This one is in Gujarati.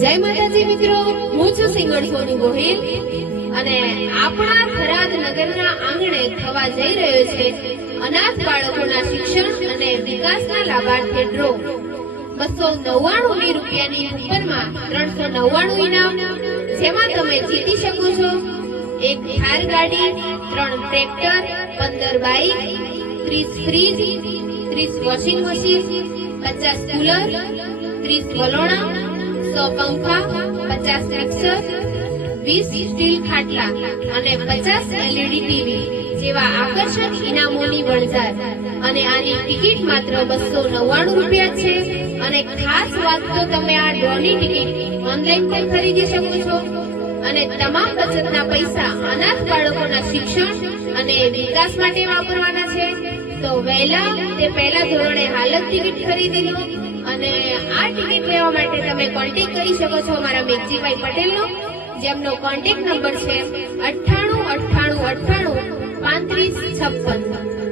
જય માતાજી મિત્રો, હું છું સિંગર સોની ગોહિલ અને આપણા થરાદ નગરના આંગણે થવા જઈ રહ્યો છે અનાથ બાળકોના શિક્ષણ અને વિકાસના લાભાર્થે ડ્રો। 299 રૂપિયાની કૂપનમાં 399 ઇનામ, જેમાં તમે જીતી શકો છો એક થાર ગાડી, 3 tractor, 15 bike, 30 fridge, 30 washing machine, 50 cooler, 30 વલોણા, 100 પંખા, 50 મિક્સર, 20 સ્ટીલ ખાટલા અને 50 LED ટીવી જેવા આકર્ષક ઇનામોની વણઝાર। અને આની ટિકિટ માત્ર 299 રૂપિયા છે। અને ખાસ વાત તો તમે આ ડ્રોની ટિકિટ ઓનલાઈન પણ ખરીદી શકો છો અને તમામ બચતના પૈસા અનાથ બાળકોના શિક્ષણ અને વિકાસ માટે વાપરવાના છે। તો વહેલા તે પહેલા ધોરણે હાલ જ ટિકિટ ખરીદી લો અને આ ટિકિટ લેવા માટે તમે કોન્ટેક્ટ કરી શકો છો અમારા મેઘજીભાઈ પટેલનો, જેમનો કોન્ટેક્ટ નંબર છે 98 98 98 35 56।